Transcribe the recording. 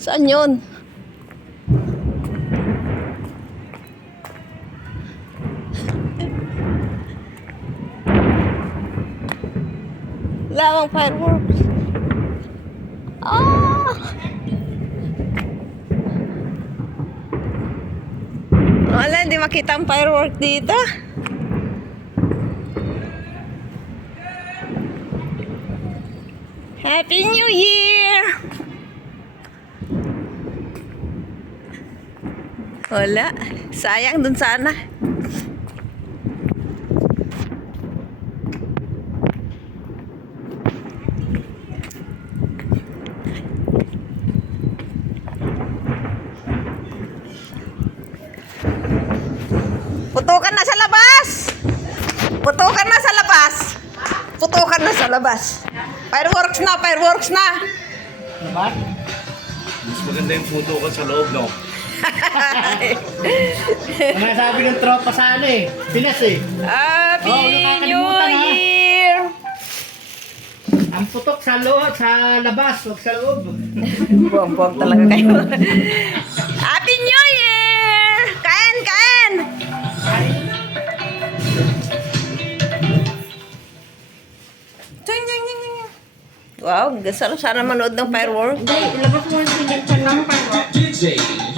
Saan yun? Lamang fireworks. Ah! Wala, hindi makita ang firework dito. Happy New Year! Wala. Sayang dun sana. Putukan na sa labas! Putukan na sa labas! Putukan na sa labas! Fireworks na! Fireworks na! Naman? Mas maganda yung photo ko sa loob, no? Mga sabi ng tropa sa ano eh. Pinas eh. Happy nakakalimutan, New ha? Year! Ang putok sa loob, sa labas, huwag sa loob. Buwag-buwag talaga kayo. Happy New Year! Kain! Kain! Ting, ting, ting, ting. Wow, gusto sana manood ng fireworks. Hindi, ilabas mo yung sinigpan ng fireworks.